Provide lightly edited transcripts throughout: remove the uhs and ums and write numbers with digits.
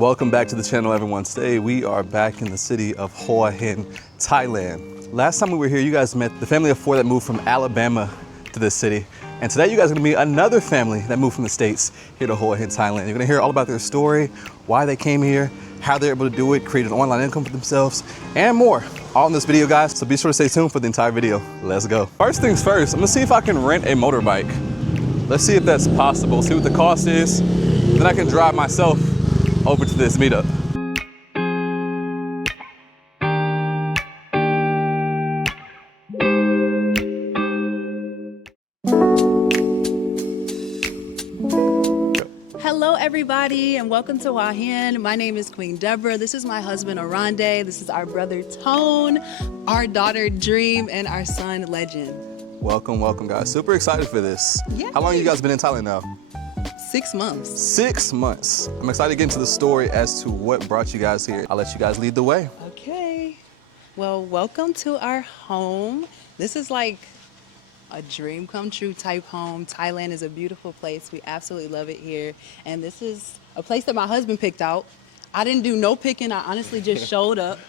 Welcome back to the channel, everyone. Today we are back in the city of Hua Hin, Thailand. Last time we were here, you guys met the family of 4 that moved from Alabama to this city. And today you guys are gonna meet another family that moved from the States here to Hua Hin, Thailand. You're gonna hear all about their story, why they came here, how they're able to do it, create an online income for themselves, and more. All in this video, guys. So be sure to stay tuned for the entire video. Let's go. First things first, I'm gonna see if I can rent a motorbike. Let's see if that's possible, see what the cost is. Then I can drive myself over to this meetup. Hello everybody and welcome to Hua Hin. My name is Queen Deborah. This is my husband Arande. This is our brother Tone, our daughter Dream, and our son Legend. Welcome guys. Super excited for this. Yay. How long you guys been in Thailand now? 6 months. 6 months. I'm excited to get into the story as to what brought you guys here. I'll let you guys lead the way. Okay. Well, welcome to our home. This is like a dream come true type home. Thailand is a beautiful place. We absolutely love it here. And this is a place that my husband picked out. I didn't do no picking. I honestly just showed up.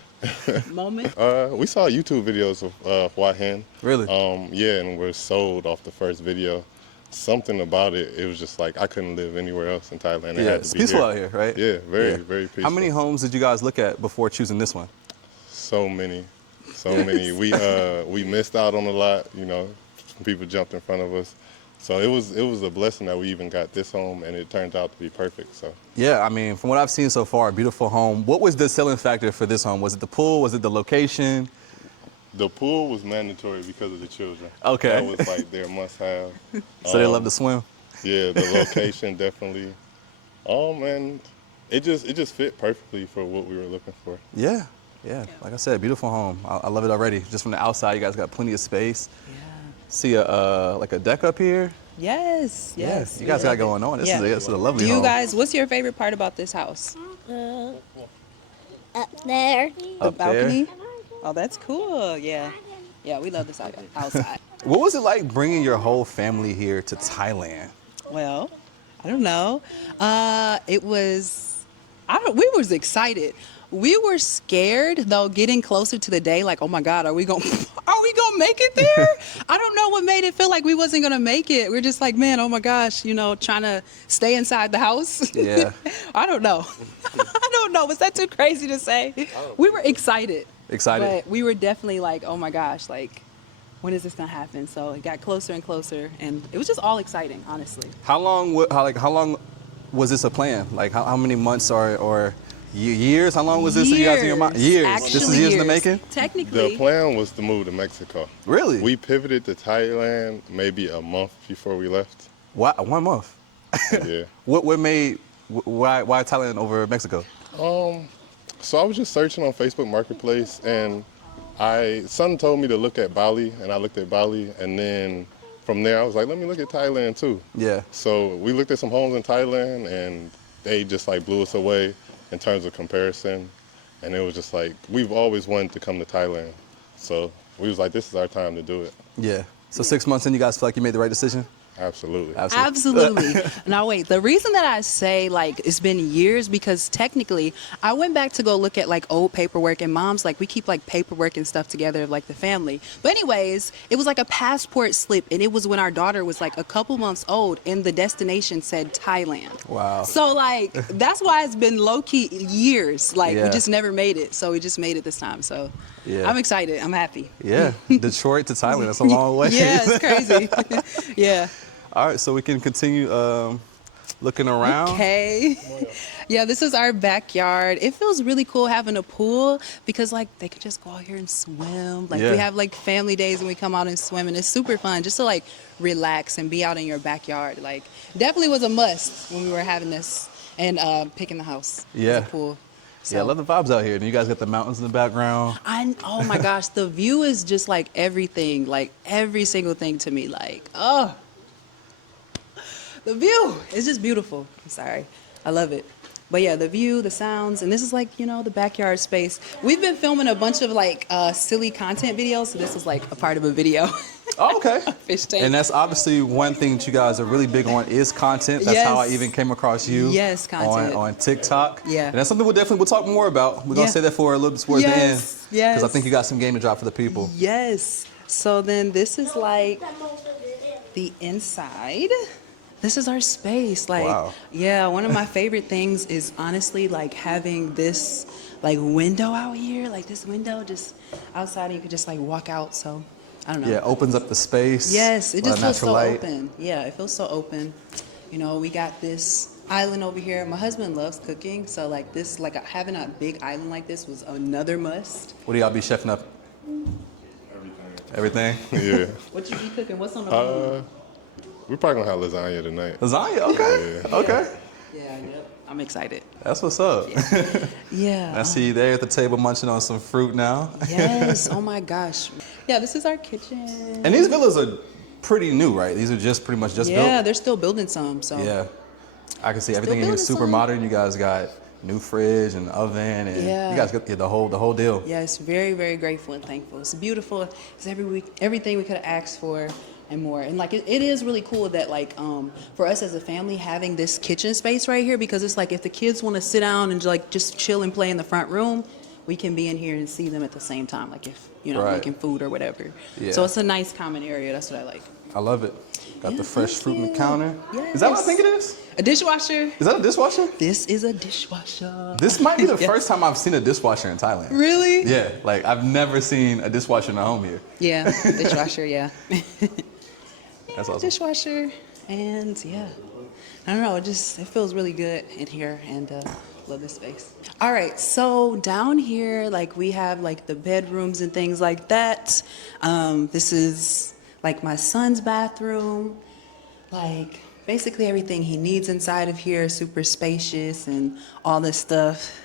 Moment. We saw YouTube videos of Hua Hin. Really? Yeah, and we're sold off the first video. Something about it, it was just like I couldn't live anywhere else in Thailand. Yeah, it's peaceful out here, right? Yeah, very peaceful. How many homes did you guys look at before choosing this one? So many. We missed out on a lot. You know, people jumped in front of us. So it was a blessing that we even got this home, and it turned out to be perfect. So yeah, I mean, from what I've seen so far, a beautiful home. What was the selling factor for this home? Was it the pool? Was it the location? the pool was mandatory because of the children. Okay. That was like their must-have. So they love to swim. Yeah, the location definitely. And it just fit perfectly for what we were looking for. Yeah. Like I said, beautiful home. I love it already. Just from the outside, you guys got plenty of space. Yeah. See like a deck up here. Yes. Yeah, you guys got going on. This is a lovely home. home. You guys, what's your favorite part about this house? Up there. The balcony? Oh, that's cool. Yeah, we love this outside. What was it like bringing your whole family here to Thailand? Well, I don't know. We was excited. We were scared though, getting closer to the day, like, oh my God, are we gonna make it there? I don't know what made it feel like we wasn't gonna make it. We're just like, man, oh my gosh, trying to stay inside the house. Yeah. I don't know. I don't know. Was that too crazy to say? We were excited. But we were definitely like, oh my gosh, like, when is this gonna happen? So it got closer and closer, and it was just all exciting, honestly. How long was this a plan? Like how many months or years? How long was this? You guys in your mind? Years. Actually, this is years in the making? Technically. The plan was to move to Mexico. Really? We pivoted to Thailand maybe a month before we left. What? 1 month? Yeah. Why Thailand over Mexico? So I was just searching on Facebook Marketplace, and son told me to look at Bali, and I looked at Bali, and then from there I was like, let me look at Thailand too. Yeah. So we looked at some homes in Thailand, and they just like blew us away in terms of comparison, and it was just like, we've always wanted to come to Thailand, so we was like, this is our time to do it. Yeah. So 6 months in, you guys feel like you made the right decision? Absolutely. Now wait, the reason that I say like it's been years, because technically I went back to go look at like old paperwork, and mom's like, we keep like paperwork and stuff together of like the family. But anyways, it was like a passport slip, and it was when our daughter was like a couple months old, and the destination said Thailand. Wow. So like that's why it's been low-key years. Like Yeah. we just never made it. So we just made it this time. So Yeah. I'm excited. I'm happy. Yeah. Detroit to Thailand, that's a long way. Yeah, it's crazy. Yeah. All right, so we can continue looking around. Okay. Yeah, this is our backyard. It feels really cool having a pool, because like they can just go out here and swim. Like we have like family days and we come out and swim, and it's super fun just to like relax and be out in your backyard. Like definitely was a must when we were having this and picking the house. Yeah. The pool. So, Yeah, I love the vibes out here. And you guys got the mountains in the background. oh my gosh, the view is just like everything, like every single thing to me. Like, oh. The view is just beautiful. I'm sorry. I love it. But yeah, the view, the sounds, and this is like, the backyard space. We've been filming a bunch of like silly content videos, so this is like a part of a video. Oh, okay. A fish tank. And that's obviously one thing that you guys are really big on is content. That's how I Yes. even came across you. Yes, content. On TikTok. Yeah. And that's something we'll talk more about. We're gonna Yeah. say that for a little bit towards the end. Yes, yes. Because I think you got some game to drop for the people. Yes. So then this is like the inside. This is our space. Like, Wow. yeah, one of my favorite things is honestly like having this like window out here, like this window just outside, and you could just like walk out. So I don't know. Yeah, it opens up the space. Yes, it a lot just of feels so natural light. open. Yeah, it feels so open. You know, we got this island over here. My husband loves cooking, so like this, like having a big island like this was another must. What do y'all be chefing up? Everything? Yeah. What you be cooking? What's on the menu? We're probably gonna have lasagna tonight. Lasagna? Okay. Yeah. Okay. Yeah, yep. I'm excited. That's what's up. Yeah. I see you there at the table munching on some fruit now. Yes. Oh my gosh. Yeah, this is our kitchen. And these villas are pretty new, right? These are just pretty much just Yeah, built. they're still building some. So Yeah. I can see everything in here is building super some. modern. You guys got new fridge and oven, and Yeah. you guys got the whole deal. yes, very, very grateful and thankful. It's beautiful. It's everything we could have asked for and more. And like it is really cool that like for us as a family having this kitchen space right here, because it's like if the kids want to sit down and like just chill and play in the front room, we can be in here and see them at the same time. Like if Right. making food or whatever. Yeah. So it's a nice common area. That's what I like. I love it. Got Yeah, the fresh thank fruit on the you. counter. Is that what I Yes. think it is? A dishwasher. Is that a dishwasher? This is a dishwasher. This might be the Yeah. first time I've seen a dishwasher in Thailand. Really? Yeah, like I've never seen a dishwasher in a home here. Yeah, dishwasher, yeah. That's awesome. Dishwasher, and yeah. I don't know, it feels really good in here, and love this space. All right, so down here, like we have like the bedrooms and things like that. This is like my son's bathroom. Like basically everything he needs inside of here, super spacious and all this stuff.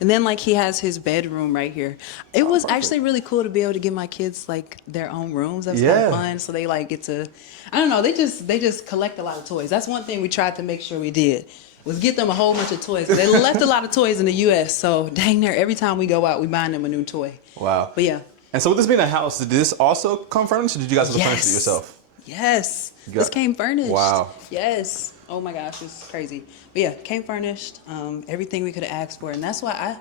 And then like he has his bedroom right here. It was actually really cool to be able to give my kids like their own rooms. That was kind Yeah. of fun. So they like get to, I don't know, they just collect a lot of toys. That's one thing we tried to make sure we did, was get them a whole bunch of toys. They left a lot of toys in the US. So dang near every time we go out, we buy them a new toy. Wow. But yeah. And so with this being a house, did this also come furnished, or did you guys have to furnish it yourself? Yes. You This got- came furnished. Wow. Yes. Oh my gosh, it's crazy. But yeah, came furnished. Everything we could have asked for. And that's why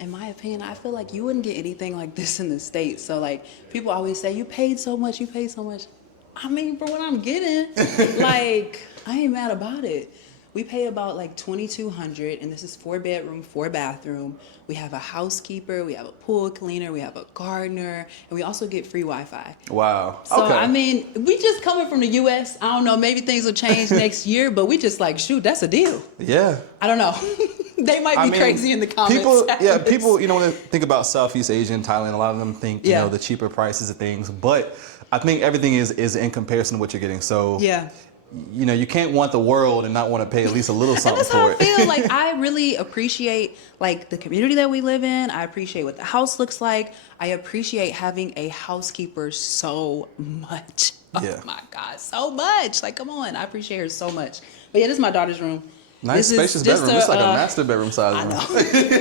in my opinion, I feel like you wouldn't get anything like this in the States. So like people always say, you paid so much. I mean, for what I'm getting, like, I ain't mad about it. We pay about like $2,200, and this is 4-bedroom, 4-bathroom. We have a housekeeper, we have a pool cleaner, we have a gardener, and we also get free Wi-Fi. Wow. So, okay. I mean, we just coming from the U.S. I don't know, maybe things will change next year, but we just like, shoot, that's a deal. Yeah. I don't know. They might be I mean, crazy in the comments. People, you know, when they think about Southeast Asia and Thailand, a lot of them think, you Yeah. know, the cheaper prices of things. But I think everything is in comparison to what you're getting. So, Yeah. you know, you can't want the world and not want to pay at least a little And something that's how for I it. feel. Like, I really appreciate, like, the community that we live in. I appreciate what the house looks like. I appreciate having a housekeeper so much. Yeah. Oh, my God, so much. Like, come on. I appreciate her so much. But, yeah, this is my daughter's room. Nice This is spacious just bedroom. It's like a master bedroom size I room. know.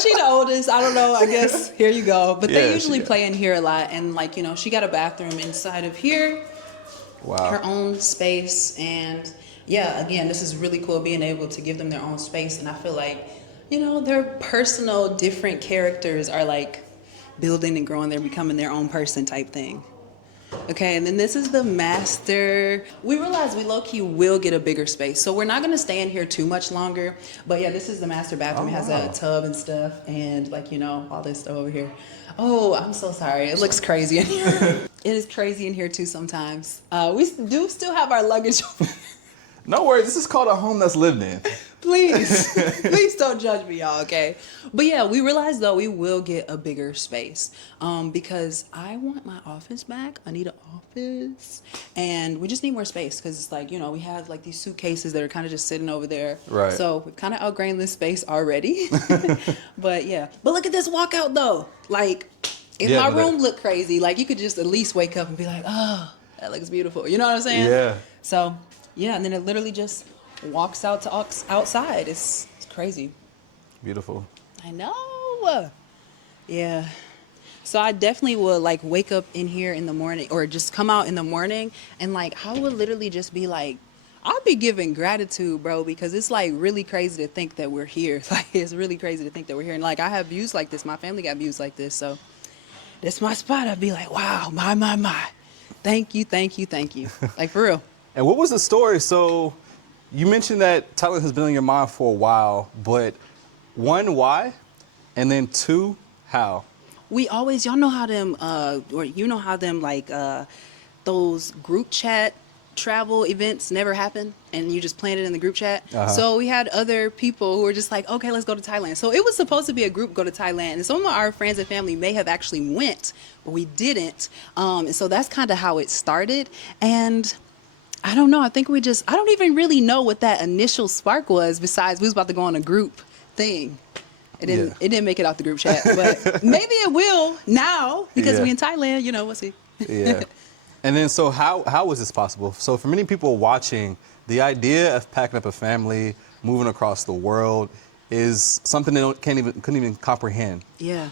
She the oldest. I don't know. I guess here you go. But Yeah, they usually she- play in here a lot. And, like, you know, she got a bathroom inside of here. Wow. Her own space. And yeah, again, this is really cool being able to give them their own space. And I feel like, you know, their personal different characters are like building and growing. They're becoming their own person type thing. Okay, and then this is the master. We realize we low-key will get a bigger space, so we're not gonna stay in here too much longer. But yeah, this is the master bathroom. Oh, It has wow. a tub and stuff, and like, you know, all this stuff over here. Oh, I'm so sorry. It looks crazy in here. It is crazy in here too sometimes. We do still have our luggage. No worries. This is called a home that's lived in. Please, please don't judge me, y'all, okay? But yeah, we realize though we will get a bigger space because I want my office back. I need an office, and we just need more space because it's like, you know, we have like these suitcases that are kind of just sitting over there. Right. So we've kind of outgrown this space already. But yeah, but look at this walkout though. Like, if Yeah, my but room looked crazy, like you could just at least wake up and be like, oh, that looks beautiful. You know what I'm saying? Yeah. So yeah, and then it literally just walks out to outside. It's crazy. Beautiful. I know. Yeah. So I definitely would like wake up in here in the morning or just come out in the morning and like I would literally just be like, I'll be giving gratitude, bro, because it's like really crazy to think that we're here. Like it's really crazy to think that we're here. And like I have views like this. My family got views like this. So that's my spot. I'd be like, wow, my. Thank you, thank you, thank you. Like for real. And what was the story? So you mentioned that Thailand has been on your mind for a while, but one, why? And then two, how? We always, y'all know how them, or you know how them like those group chat travel events never happen and you just plan it in the group chat. So we had other people who were just like, okay, let's go to Thailand. So it was supposed to be a group go to Thailand, and some of our friends and family may have actually went, but we didn't. And so that's kind of how it started. And I don't know. I think I don't even really know what that initial spark was besides we was about to go on a group thing. It didn't make it out the group chat, but maybe it will now because we in Thailand, you know, we'll see. Yeah. And then, so how was this possible? So for many people watching, the idea of packing up a family, moving across the world is something they couldn't even comprehend. Yeah.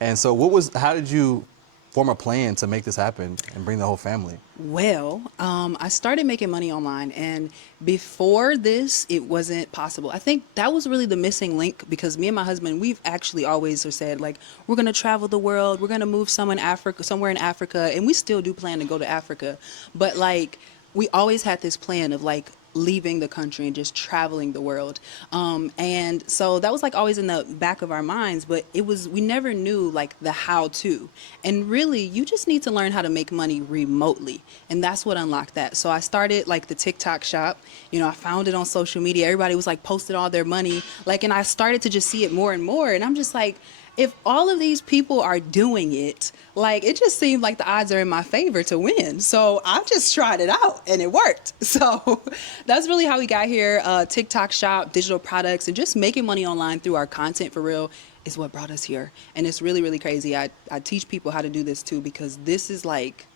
And so how did you form a plan to make this happen and bring the whole family? Well, I started making money online, and before this, it wasn't possible. I think that was really the missing link because me and my husband, we've actually always said, like, we're going to travel the world. We're going to move somewhere in Africa, and we still do plan to go to Africa. But, like, we always had this plan of, like, leaving the country and just traveling the world. And so that was like always in the back of our minds, but we never knew like the how to. And really, you just need to learn how to make money remotely. And that's what unlocked that. So I started like the TikTok shop. You know, I found it on social media. Everybody was like posted all their money. Like, and I started to just see it more and more. And I'm just like, if all of these people are doing it, like it just seemed like the odds are in my favor to win. So I just tried it out and it worked. So that's really how we got here. TikTok shop, digital products, and just making money online through our content for real is what brought us here. And it's really, really crazy. I teach people how to do this too because this is like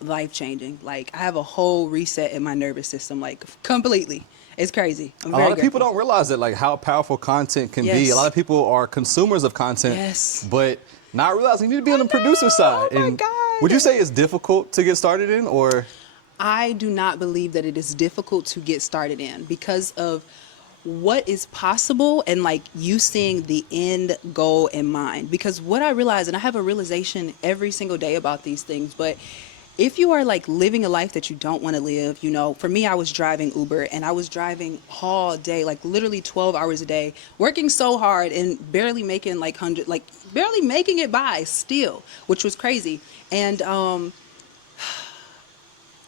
life-changing. Like I have a whole reset in my nervous system, like completely. It's crazy. A lot of people don't realize that, like how powerful content can be. A lot of people are consumers of content, but not realizing you need to be on the producer side. Oh my God. Would you say it's difficult to get started in, or? I do not believe that it is difficult to get started in because of what is possible and like you seeing the end goal in mind. Because what I realize, and I have a realization every single day about these things, but if you are like living a life that you don't want to live, you know, for me, I was driving Uber and I was driving all day, like literally 12 hours a day, working so hard and barely making barely making it by still, which was crazy. And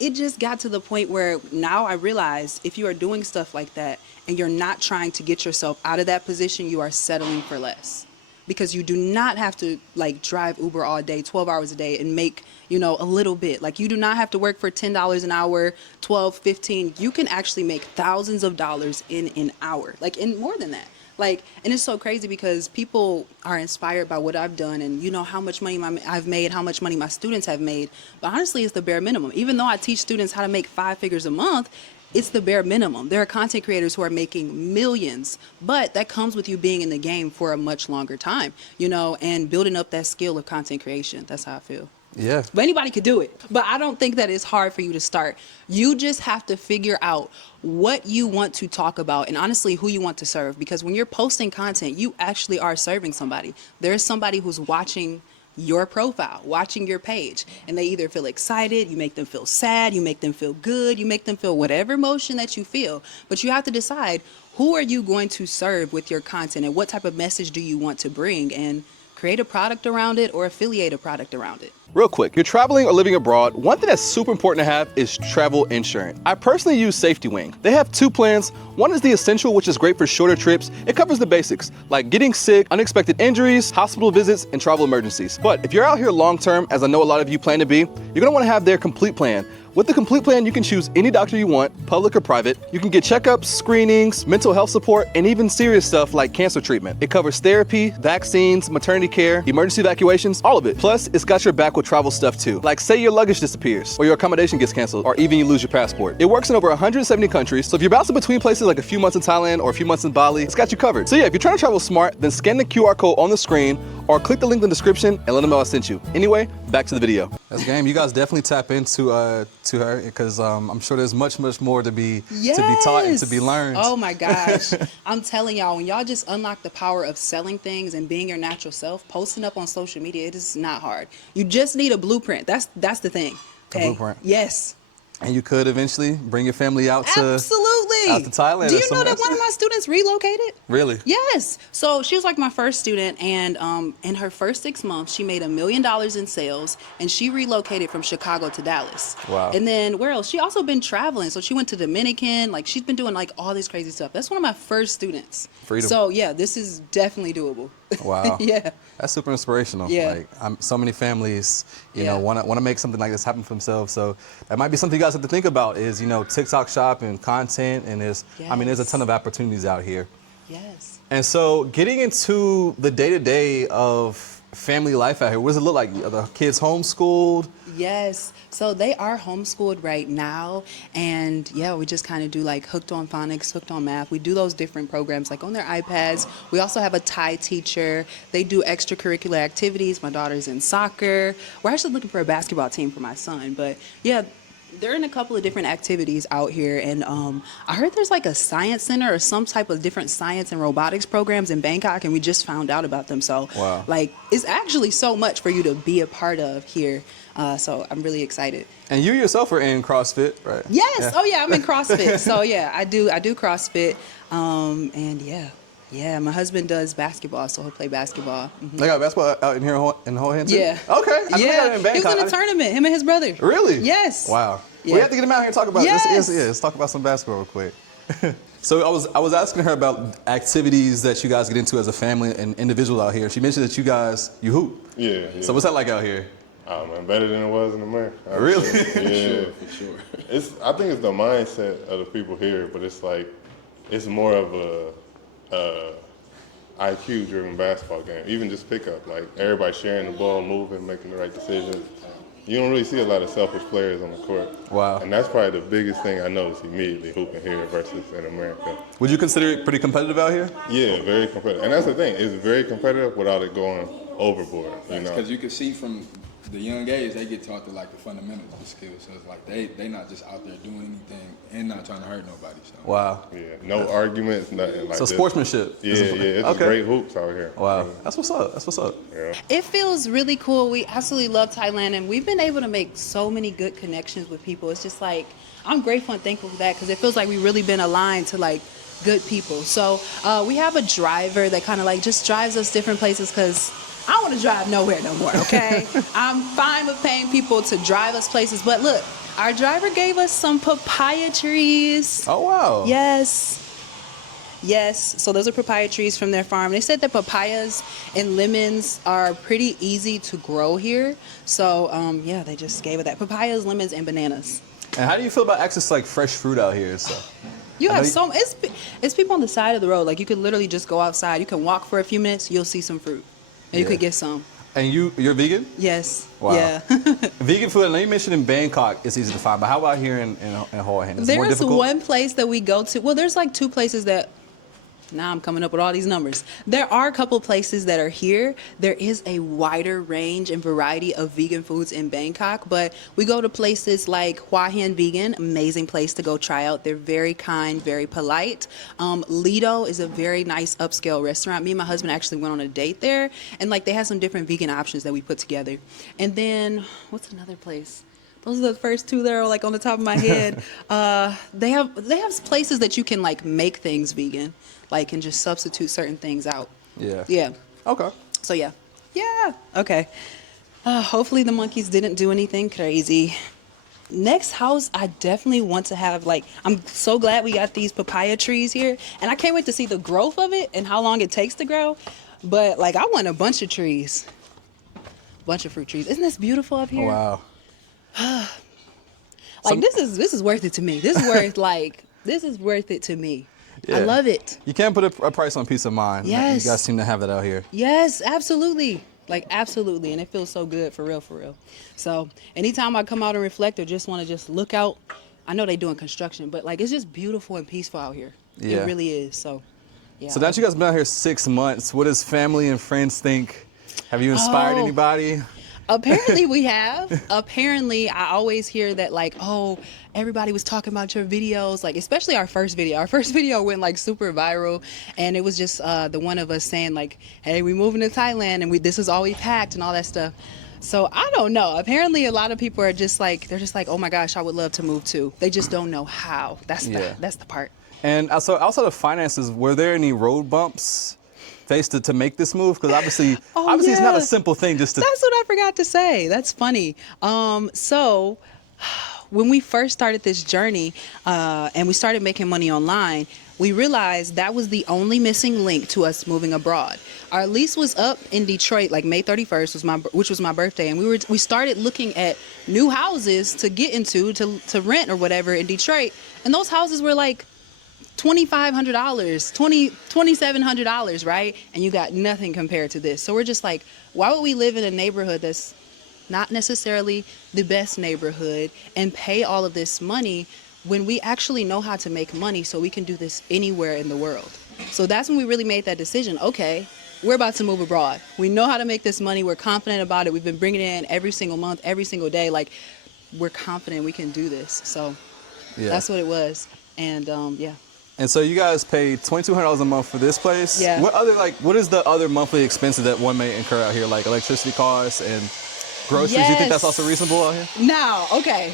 it just got to the point where now I realize if you are doing stuff like that and you're not trying to get yourself out of that position, you are settling for less. Because you do not have to like drive Uber all day, 12 hours a day and make, you know, a little bit. Like you do not have to work for $10 an hour, 12, 15. You can actually make thousands of dollars in an hour, like in more than that. Like, and it's so crazy because people are inspired by what I've done and you know how much money I've made, how much money my students have made. But honestly, it's the bare minimum. Even though I teach students how to make 5 figures a month, it's the bare minimum. There are content creators who are making millions, but that comes with you being in the game for a much longer time, you know, and building up that skill of content creation. That's how I feel. Yeah. But anybody could do it. But I don't think that it's hard for you to start. You just have to figure out what you want to talk about and honestly who you want to serve. Because when you're posting content, you actually are serving somebody. There's somebody who's watching your profile, watching your page, and they either feel excited, you make them feel sad, you make them feel good, you make them feel whatever emotion that you feel. But you have to decide who are you going to serve with your content and what type of message do you want to bring and create a product around it or affiliate a product around it. Real quick, you're traveling or living abroad, one thing that's super important to have is travel insurance. I personally use Safety Wing. They have 2 plans. One is the Essential, which is great for shorter trips. It covers the basics, like getting sick, unexpected injuries, hospital visits, and travel emergencies. But if you're out here long term, as I know a lot of you plan to be, you're gonna wanna have their Complete plan. With the Complete plan, you can choose any doctor you want, public or private. You can get checkups, screenings, mental health support, and even serious stuff like cancer treatment. It covers therapy, vaccines, maternity care, emergency evacuations, all of it. Plus, it's got your back with travel stuff too. Like say your luggage disappears, or your accommodation gets canceled, or even you lose your passport. It works in over 170 countries, so if you're bouncing between places like a few months in Thailand or a few months in Bali, it's got you covered. So yeah, if you're trying to travel smart, then scan the QR code on the screen or click the link in the description and let them know I sent you. Anyway, back to the video. That's game. You guys definitely tap into to her because I'm sure there's much more to be taught and to be learned. Oh my gosh. I'm telling y'all, when y'all just unlock the power of selling things and being your natural self, posting up on social media, it is not hard. You just need a blueprint. That's the thing. Okay? A blueprint. Yes. And you could eventually bring your family out to Thailand. Do you know that one of my students relocated? Really? Yes. So she was like my first student, and in her first 6 months, she made $1 million in sales, and she relocated from Chicago to Dallas. Wow. And then where else? She also been traveling. So she went to Dominican. Like she's been doing like all this crazy stuff. That's one of my first students. Freedom. So yeah, this is definitely doable. Wow. Yeah. That's super inspirational. Yeah. Like so many families, you Yeah. know, want to make something like this happen for themselves. So that might be something you guys have to think about is, you know, TikTok shop and content. And there's a ton of opportunities out here. Yes. And so getting into the day-to-day of family life out here, what does it look like? Are the kids homeschooled? Yes. So they are homeschooled right now. And yeah, we just kind of do like hooked on phonics, hooked on math. We do those different programs like on their iPads. We also have a Thai teacher. They do extracurricular activities. My daughter's in soccer. We're actually looking for a basketball team for my son. But yeah, they're in a couple of different activities out here. And I heard there's like a science center or some type of different science and robotics programs in Bangkok. And we just found out about them. So wow. like it's actually so much for you to be a part of here. So I'm really excited. And you yourself are in CrossFit, right? Yes. Yeah. Oh yeah, I'm in CrossFit. So yeah, I do CrossFit. And yeah, my husband does basketball, so he'll play basketball. Mm-hmm. They got basketball out in here in Hoi Hin too? Yeah. Okay. I Yeah. in Bangkok. He was in a tournament, him and his brother. Really? Yes. Wow. Yeah. We have to get him out here and talk about Yes. let's talk about some basketball real quick. So I was asking her about activities that you guys get into as a family and individual out here. She mentioned that you hoop. Yeah. So what's that like out here? Oh man, better than it was in America. Really? Yeah. For sure. I think it's the mindset of the people here, but it's like it's more of a IQ-driven basketball game. Even just pickup, like everybody sharing the ball, moving, making the right decisions. You don't really see a lot of selfish players on the court. Wow. And that's probably the biggest thing I noticed immediately hooping here versus in America. Would you consider it pretty competitive out here? Yeah, very competitive. And that's the thing, it's very competitive without it going overboard. You know? Because you can see from the young age, they get taught like the fundamentals of the skills. So it's like they not just out there doing anything and not trying to hurt nobody. So. Wow. Yeah, no arguments, nothing like So this. sportsmanship. Yeah, it's just great hoops out here. Wow. That's what's up. Yeah. It feels really cool. We absolutely love Thailand, and we've been able to make so many good connections with people. It's just like, I'm grateful and thankful for that because it feels like we've really been aligned to like good people. So we have a driver that kind of like just drives us different places because I don't want to drive nowhere no more, okay? I'm fine with paying people to drive us places, but look, our driver gave us some papaya trees. Oh, wow. Yes. So those are papaya trees from their farm. They said that papayas and lemons are pretty easy to grow here. So, yeah, they just gave it that. Papayas, lemons, and bananas. And how do you feel about access to like fresh fruit out here? So You have it's people on the side of the road. Like you could literally just go outside. You can walk for a few minutes. You'll see some fruit. And you could get some. And you're vegan? Yes. Wow. Yeah. Vegan food, I know you mentioned in Bangkok it's easy to find, but how about here in Hoi Hin? Is it more There's difficult? one place that we go to. Well, there's like two places that. Now I'm coming up with all these numbers. There are a couple places that are here. There is a wider range and variety of vegan foods in Bangkok, but we go to places like Hua Hin Vegan, amazing place to go try out. They're very kind, very polite. Lido is a very nice upscale restaurant. Me and my husband actually went on a date there, and like they had some different vegan options that we put together. And then what's another place? Those are the first two that are like on the top of my head. They have places that you can like make things vegan, like and just substitute certain things out. Yeah. Yeah. Okay. So yeah. Okay. Hopefully the monkeys didn't do anything crazy. Next house, I definitely want to have like. I'm so glad we got these papaya trees here, and I can't wait to see the growth of it and how long it takes to grow. But like, I want a bunch of trees, bunch of fruit trees. Isn't this beautiful up here? Oh, wow. Like this is worth it to me. This is worth it to me. I Yeah. love it. You can't put a price on peace of mind. Yes. You guys seem to have that out here. Yes, absolutely. Like absolutely, and it feels so good for real. So anytime I come out and reflect or just want to just look out, I know they doing construction, but like it's just beautiful and peaceful out here. Yeah. It really is. So yeah. So now that you guys been out here 6 months, what does family and friends think Have you inspired Oh. anybody? Apparently we have. Apparently, I always hear that like, oh, everybody was talking about your videos, like especially our first video. Our first video went like super viral, and it was just the one of us saying like, hey, we moving to Thailand, and this is all we packed and all that stuff. So I don't know. Apparently, a lot of people are just like, they're just like, oh my gosh, I would love to move too. They just don't know how. That's the part. And so outside of finances, were there any road bumps faced to make this move? Because obviously it's not a simple thing just to. That's what I forgot to say. That's funny. So when we first started this journey and we started making money online, we realized that was the only missing link to us moving abroad. Our lease was up in Detroit, like May 31st, which was my birthday, and we started looking at new houses to get into, to rent or whatever in Detroit, and those houses were like $2,500, $2,700, right? And you got nothing compared to this. So we're just like, why would we live in a neighborhood that's not necessarily the best neighborhood and pay all of this money when we actually know how to make money, so we can do this anywhere in the world? So that's when we really made that decision. Okay, we're about to move abroad. We know how to make this money. We're confident about it. We've been bringing it in every single month, every single day. Like, we're confident we can do this. So that's what it was. And yeah. And so you guys paid $2,200 a month for this place. Yeah. What is the other monthly expenses that one may incur out here, like electricity costs and groceries? You think that's also reasonable out here? No, okay.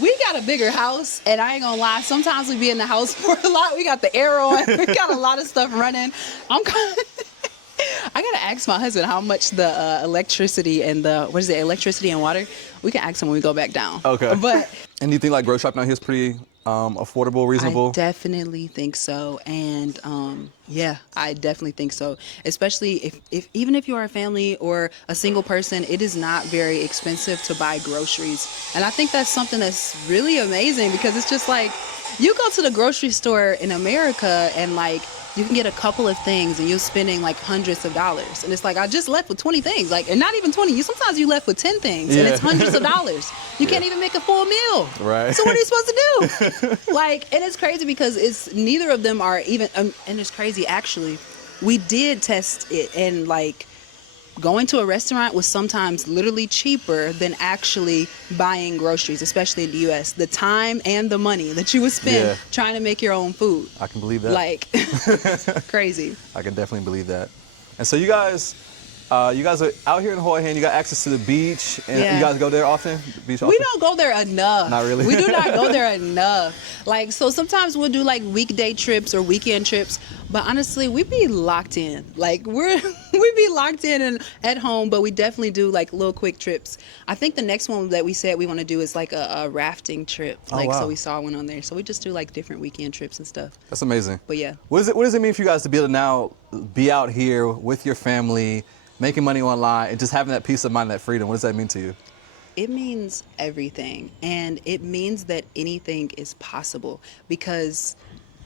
We got a bigger house, and I ain't gonna lie, sometimes we be in the house for a lot. We got the air on, we got a lot of stuff running. I gotta ask my husband how much the electricity and electricity and water. We can ask him when we go back down. Okay. But and you think like grocery shopping out here is pretty affordable, reasonable? I definitely think so, and yeah, I definitely think so. Especially if even if you are a family or a single person, it is not very expensive to buy groceries, and I think that's something that's really amazing, because it's just like you go to the grocery store in America and like you can get a couple of things and you're spending like hundreds of dollars, and it's like I just left with 20 things, like, and not even 20. Sometimes you left with 10 things, and it's hundreds of dollars. You can't even make a full meal. Right. So what are you supposed to do? Like, and it's crazy because it's neither of them are even. And it's crazy actually. We did test it, and like going to a restaurant was sometimes literally cheaper than actually buying groceries, especially in the U.S. The time and the money that you would spend trying to make your own food. I can believe that. Like, crazy. I can definitely believe that. And so you guys are out here in Hoi Hin. You got access to the beach, and you guys go there often? Beach often? We don't go there enough. Not really? We do not go there enough. Like, so sometimes we'll do like weekday trips or weekend trips, but honestly, we be locked in. Like, we be locked in and at home, but we definitely do like little quick trips. I think the next one that we said we want to do is like a rafting trip. Like, wow. So we saw one on there. So we just do like different weekend trips and stuff. That's amazing. But yeah. What does it mean for you guys to be able to now be out here with your family, making money online, and just having that peace of mind, that freedom? What does that mean to you? It means everything, and it means that anything is possible, because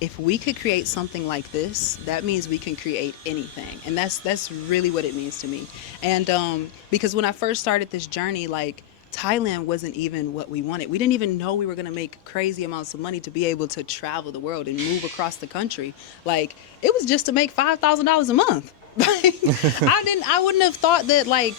if we could create something like this, that means we can create anything, and that's really what it means to me. And because when I first started this journey, like, Thailand wasn't even what we wanted. We didn't even know we were going to make crazy amounts of money to be able to travel the world and move across the country. Like, it was just to make $5,000 a month. I wouldn't have thought that, like,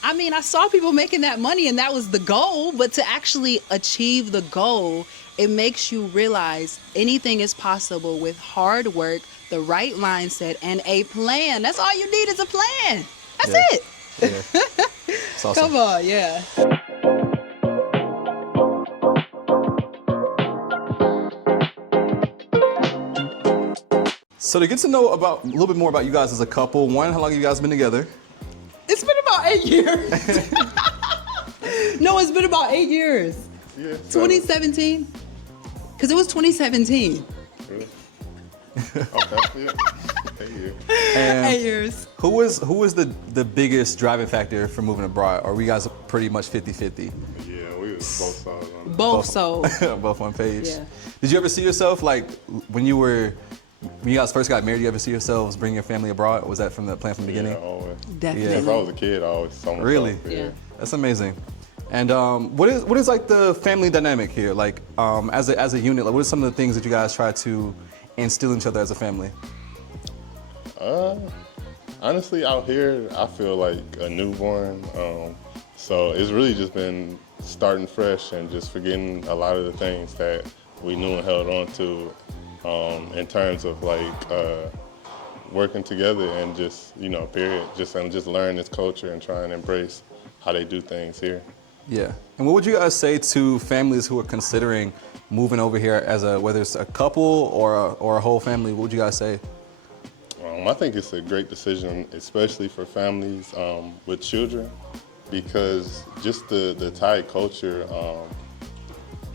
I mean, I saw people making that money and that was the goal, but to actually achieve the goal, it makes you realize anything is possible with hard work, the right mindset, and a plan. That's all you need is a plan. That's it. Yeah. It's awesome. Come on, yeah. So to get to know a little bit more about you guys as a couple, one, how long have you guys been together? It's been about 8 years. No, it's been about 8 years. Yeah. 2017. Because it was 2017. Really? Okay, yeah. 8 years. And 8 years. who was the biggest driving factor for moving abroad? Or were you guys pretty much 50-50? Yeah, we was both sides on it. Both so. Both on page. Yeah. Did you ever see yourself, like, when you guys first got married, you ever see yourselves bring your family abroad? Or was that from the plan from the beginning? Yeah, always. Definitely. Since I was a kid, I always saw myself. Really? Yeah. That's amazing. And what is like the family dynamic here? Like, as a unit, like, what are some of the things that you guys try to instill in each other as a family? Honestly, out here, I feel like a newborn. So it's really just been starting fresh and just forgetting a lot of the things that we knew and held on to in terms of like working together and just, period. Just learn this culture and try and embrace how they do things here. Yeah. And what would you guys say to families who are considering moving over here as whether it's a couple or a whole family? What would you guys say? I think it's a great decision, especially for families with children, because just the Thai culture,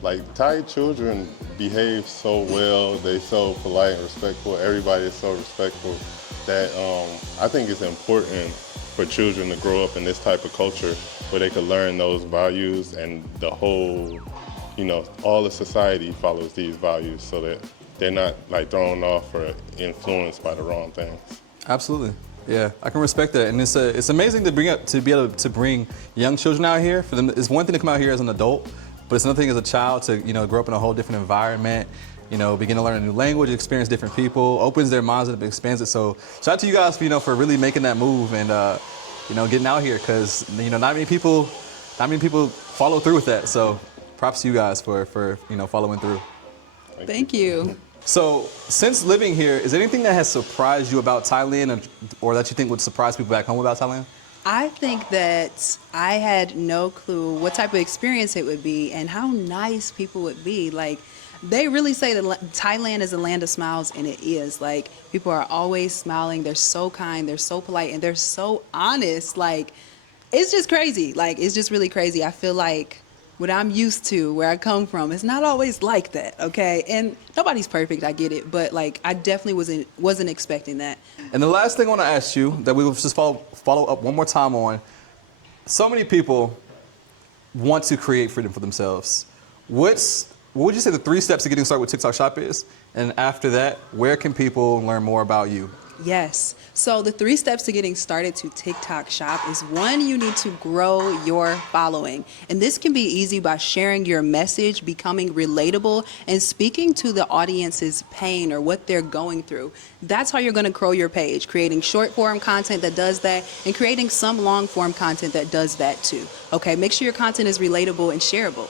like Thai children behave so well, they so polite and respectful, everybody is so respectful that I think it's important for children to grow up in this type of culture where they could learn those values and the whole, all of society follows these values so that they're not like thrown off or influenced by the wrong things. Absolutely. Yeah, I can respect that, and it's amazing to be able to bring young children out here. For them, it's one thing to come out here as an adult, but it's another thing as a child to grow up in a whole different environment. Begin to learn a new language, experience different people, opens their minds and expands it. So shout out to you guys for really making that move and getting out here, because not many people follow through with that. So props to you guys for following through. Thank you. So, since living here, is there anything that has surprised you about Thailand or that you think would surprise people back home about Thailand? I think that I had no clue what type of experience it would be and how nice people would be. Like, they really say that Thailand is a land of smiles, and it is. Like, people are always smiling. They're so kind. They're so polite, and they're so honest. Like, it's just crazy. Like, it's just really crazy. I feel like what I'm used to, where I come from, it's not always like that, okay? And nobody's perfect, I get it, but like I definitely wasn't expecting that. And the last thing I want to ask you that we will just follow up one more time on. So many people want to create freedom for themselves. What would you say the 3 steps to getting started with TikTok Shop is? And after that, where can people learn more about you? Yes. So the 3 steps to getting started to TikTok Shop is 1, you need to grow your following. And this can be easy by sharing your message, becoming relatable, and speaking to the audience's pain or what they're going through. That's how you're going to grow your page, creating short form content that does that and creating some long form content that does that too. Okay, make sure your content is relatable and shareable.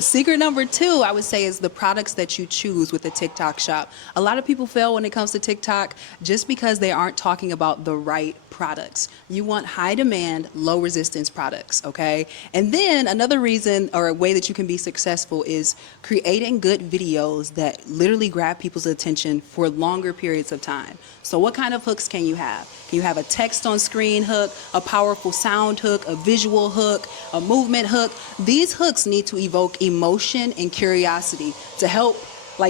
Secret number 2, I would say, is the products that you choose with the TikTok Shop. A lot of people fail when it comes to TikTok just because they aren't talking about the right products. You want high demand, low resistance products, okay? And then another reason or a way that you can be successful is creating good videos that literally grab people's attention for longer periods of time. So what kind of hooks can you have? Can you have a text on screen hook, a powerful sound hook, a visual hook, a movement hook? These hooks need to evoke emotion and curiosity to help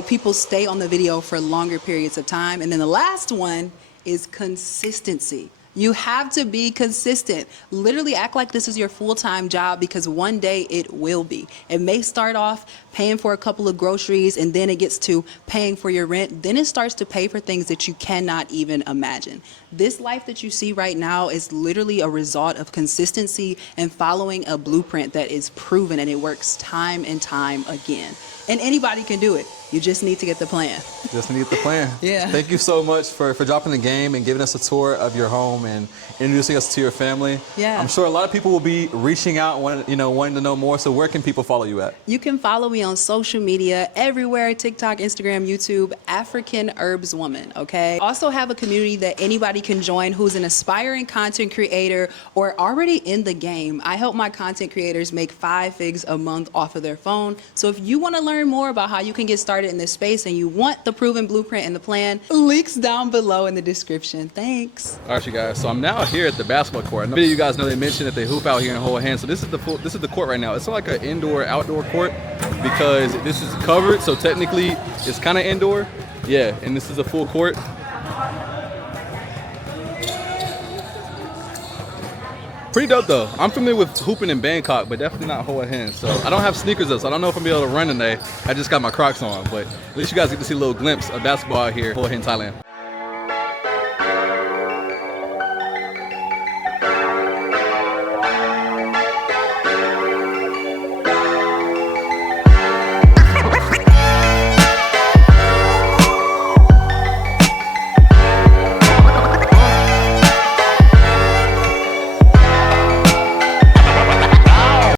people stay on the video for longer periods of time. And then the last one is consistency. You have to be consistent. Literally act like this is your full-time job, because one day it will be. It may start off paying for a couple of groceries, and then it gets to paying for your rent. Then it starts to pay for things that you cannot even imagine. This life that you see right now is literally a result of consistency and following a blueprint that is proven, and it works time and time again. And anybody can do it. You just need to get the plan. Just need to get the plan. Yeah. Thank you so much for dropping the game and giving us a tour of your home and introducing us to your family. Yeah. I'm sure a lot of people will be reaching out, wanting to know more. So where can people follow you at? You can follow me on social media everywhere: TikTok, Instagram, YouTube, African Herbs Woman, okay? Also have a community that anybody can join who's an aspiring content creator or already in the game. I help my content creators make 5 figs a month off of their phone. So if you want to learn more about how you can get started in this space and you want the proven blueprint and the plan, links down below in the description. Thanks. All right, you guys. So I'm now here at the basketball court. Many of you guys know they mentioned that they hoop out here in Whole Hand. So this is the court right now. It's like an indoor-outdoor court because this is covered. So technically, it's kind of indoor. Yeah, and this is a full court. Pretty dope though. I'm familiar with hooping in Bangkok, but definitely not Hoa Hin. So I don't have sneakers though, so I don't know if I'm gonna be able to run today. I just got my Crocs on, but at least you guys get to see a little glimpse of basketball out here in Hoa Hin, Thailand.